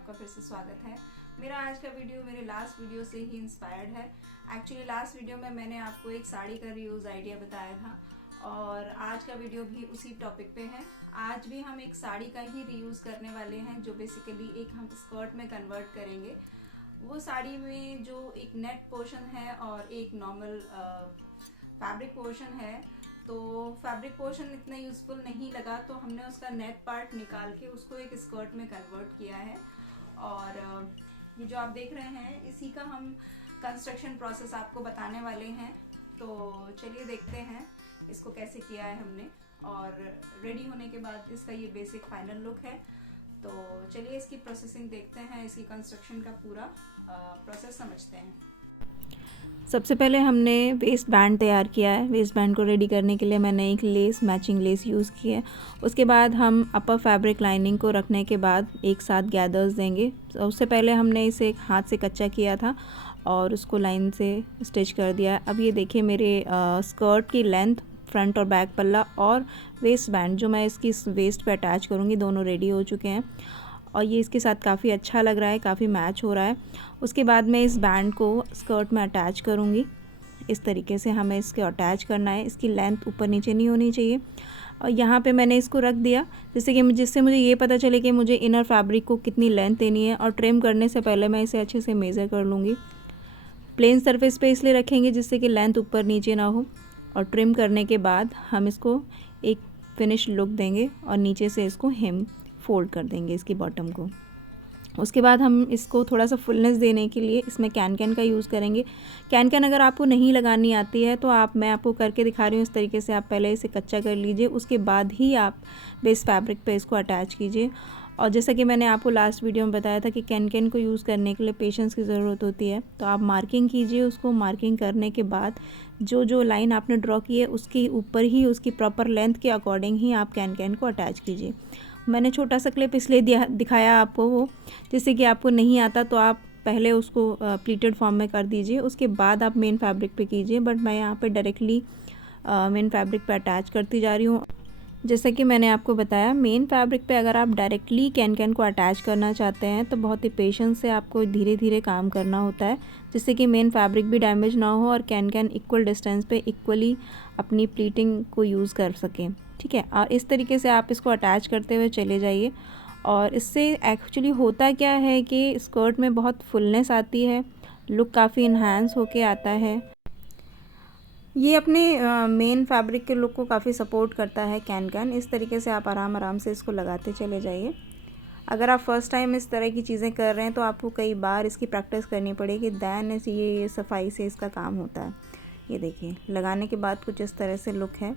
आपका फिर से स्वागत है। मेरा आज का वीडियो मेरे लास्ट वीडियो से ही इंस्पायर्ड है। एक्चुअली लास्ट वीडियो में मैंने आपको एक साड़ी का रीयूज़ आइडिया बताया था और आज का वीडियो भी उसी टॉपिक पे है। आज भी हम एक साड़ी का ही रीयूज़ करने वाले हैं जो बेसिकली एक हम स्कर्ट में कन्वर्ट करेंगे। वो साड़ी में जो एक नेट पोर्शन है और एक नॉर्मल फैब्रिक पोर्शन है, तो फैब्रिक पोर्शन इतना यूज़फुल नहीं लगा तो हमने उसका नेट पार्ट निकाल के उसको एक स्कर्ट में कन्वर्ट किया है। और ये जो आप देख रहे हैं इसी का हम कंस्ट्रक्शन प्रोसेस आपको बताने वाले हैं। तो चलिए देखते हैं इसको कैसे किया है हमने और रेडी होने के बाद इसका ये बेसिक फाइनल लुक है। तो चलिए इसकी प्रोसेसिंग देखते हैं, इसकी कंस्ट्रक्शन का पूरा प्रोसेस समझते हैं। सबसे पहले हमने वेस्ट बैंड तैयार किया है। वेस्ट बैंड को रेडी करने के लिए मैंने एक मैचिंग लेस यूज़ की है। उसके बाद हम अपर फैब्रिक लाइनिंग को रखने के बाद एक साथ गैदर्स देंगे। तो उससे पहले हमने इसे हाथ से कच्चा किया था और उसको लाइन से स्टिच कर दिया है। अब ये देखिए मेरे स्कर्ट की लेंथ, फ्रंट और बैक पल्ला और वेस्ट बैंड जो मैं इसकी वेस्ट पे अटैच करूँगी दोनों रेडी हो चुके हैं और ये इसके साथ काफ़ी अच्छा लग रहा है, काफ़ी मैच हो रहा है। उसके बाद मैं इस बैंड को स्कर्ट में अटैच करूँगी। इस तरीके से हमें इसके अटैच करना है। इसकी लेंथ ऊपर नीचे नहीं होनी चाहिए और यहाँ पे मैंने इसको रख दिया जिससे मुझे ये पता चले कि मुझे इनर फैब्रिक को कितनी लेंथ देनी है। और ट्रिम करने से पहले मैं इसे अच्छे से मेज़र कर लूँगी। प्लेन सरफेस पे इसलिए रखेंगे जिससे कि लेंथ ऊपर नीचे ना हो। और ट्रिम करने के बाद हम इसको एक फिनिश लुक देंगे और नीचे से इसको हेम फोल्ड कर देंगे इसकी बॉटम को। उसके बाद हम इसको थोड़ा सा फुलनेस देने के लिए इसमें कैन का यूज़ करेंगे। कैन अगर आपको नहीं लगानी आती है तो मैं आपको करके दिखा रही हूँ इस तरीके से। आप पहले इसे कच्चा कर लीजिए, उसके बाद ही आप बेस फैब्रिक पे इसको अटैच कीजिए। और जैसा कि मैंने आपको लास्ट वीडियो में बताया था कि कैन को यूज़ करने के लिए पेशेंस की ज़रूरत होती है। तो आप मार्किंग कीजिए, उसको मार्किंग करने के बाद जो लाइन आपने ड्रॉ की है उसके ऊपर ही उसकी प्रॉपर लेंथ के अकॉर्डिंग ही आप कैन को अटैच कीजिए। मैंने छोटा सा क्लिप इसलिए दिखाया आपको वो, जिससे कि आपको नहीं आता तो आप पहले उसको प्लीटेड फॉर्म में कर दीजिए, उसके बाद आप मेन फैब्रिक पे कीजिए। बट मैं यहाँ पे डायरेक्टली मेन फैब्रिक पे अटैच करती जा रही हूँ। जैसा कि मैंने आपको बताया, मेन फैब्रिक पे अगर आप डायरेक्टली कैन को अटैच करना चाहते हैं तो बहुत ही पेशेंस से आपको धीरे धीरे काम करना होता है, जिससे कि मेन फैब्रिक भी डैमेज ना हो और कैन इक्वल डिस्टेंस पे इक्वली अपनी प्लीटिंग को यूज़ कर सकें। ठीक है, और इस तरीके से आप इसको अटैच करते हुए चले जाइए। और इससे एक्चुअली होता क्या है कि स्कर्ट में बहुत फुलनेस आती है, लुक काफ़ी इन्हांस होके आता है। ये अपने मेन फैब्रिक के लुक को काफ़ी सपोर्ट करता है कैन। इस तरीके से आप आराम से इसको लगाते चले जाइए। अगर आप फर्स्ट टाइम इस तरह की चीज़ें कर रहे हैं तो आपको कई बार इसकी प्रैक्टिस करनी पड़ेगी, दैन ये सफाई से इसका काम होता है। ये देखिए लगाने के बाद कुछ इस तरह से लुक है।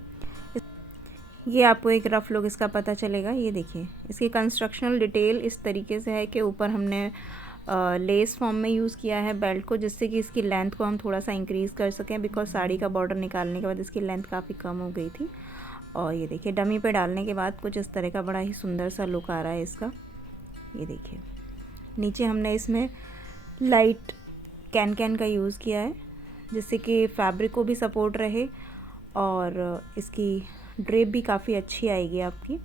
ये आपको एक रफ़ लुक इसका पता चलेगा। ये देखिए इसकी कंस्ट्रक्शनल डिटेल इस तरीके से है कि ऊपर हमने लेस फॉर्म में यूज़ किया है बेल्ट को, जिससे कि इसकी लेंथ को हम थोड़ा सा इंक्रीज़ कर सकें, बिकॉज साड़ी का बॉर्डर निकालने के बाद इसकी लेंथ काफ़ी कम हो गई थी। और ये देखिए डमी पे डालने के बाद कुछ इस तरह का बड़ा ही सुंदर सा लुक आ रहा है इसका। ये देखिए नीचे हमने इसमें लाइट कैन का यूज़ किया है, जिससे कि फैब्रिक को भी सपोर्ट रहे और इसकी ड्रेप भी काफ़ी अच्छी आएगी आपकी।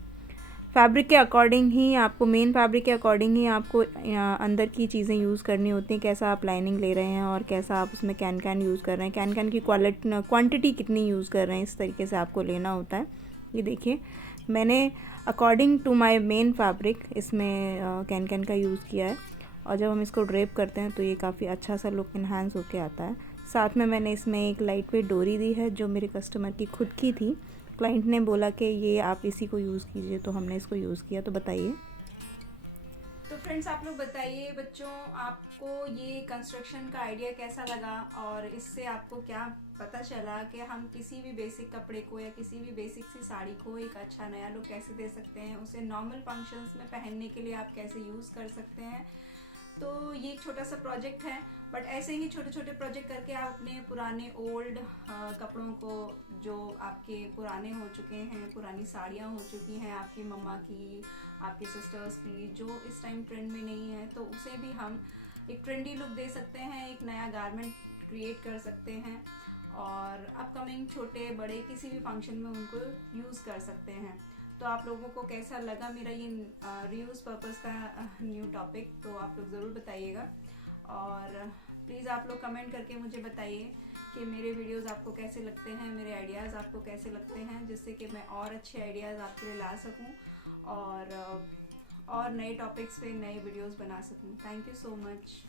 फैब्रिक के अकॉर्डिंग ही आपको, मेन फैब्रिक के अकॉर्डिंग ही आपको अंदर की चीज़ें यूज़ करनी होती हैं। कैसा आप लाइनिंग ले रहे हैं और कैसा आप उसमें कैन यूज़ कर रहे हैं, कैन की क्वांटिटी कितनी यूज़ कर रहे हैं, इस तरीके से आपको लेना होता है। ये देखिए मैंने according to my main fabric इसमें कैन का यूज़ किया है। और जब हम इसको ड्रेप करते हैं तो ये काफ़ी अच्छा सा लुक इन्हांस होके आता है। साथ में मैंने इसमें एक लाइट वेट डोरी दी है जो मेरे कस्टमर की खुद की थी। क्लाइंट ने बोला कि ये आप इसी को यूज़ कीजिए, तो हमने इसको यूज़ किया। तो बताइए। तो फ्रेंड्स आप लोग बताइए बच्चों, आपको ये कंस्ट्रक्शन का आइडिया कैसा लगा और इससे आपको क्या पता चला कि हम किसी भी बेसिक कपड़े को या किसी भी बेसिक सी साड़ी को एक अच्छा नया लुक कैसे दे सकते हैं, उसे नॉर्मल फंक्शंस में पहनने के लिए आप कैसे यूज़ कर सकते हैं। तो ये एक छोटा सा प्रोजेक्ट है, बट ऐसे ही छोटे छोटे प्रोजेक्ट करके आप अपने पुराने ओल्ड कपड़ों को, जो आपके पुराने हो चुके हैं, पुरानी साड़ियाँ हो चुकी हैं आपकी मम्मा की, आपकी सिस्टर्स की, जो इस टाइम ट्रेंड में नहीं है, तो उसे भी हम एक ट्रेंडी लुक दे सकते हैं, एक नया गारमेंट क्रिएट कर सकते हैं और अपकमिंग छोटे बड़े किसी भी फंक्शन में उनको यूज़ कर सकते हैं। तो आप लोगों को कैसा लगा मेरा ये रीयूज़ पर्पस का न्यू टॉपिक, तो आप लोग ज़रूर बताइएगा। और प्लीज़ आप लोग कमेंट करके मुझे बताइए कि मेरे वीडियोस आपको कैसे लगते हैं, मेरे आइडियाज़ आपको कैसे लगते हैं, जिससे कि मैं और अच्छे आइडियाज़ आपके लिए ला सकूं और नए टॉपिक्स पे नए वीडियोस बना सकूं। Thank you so much.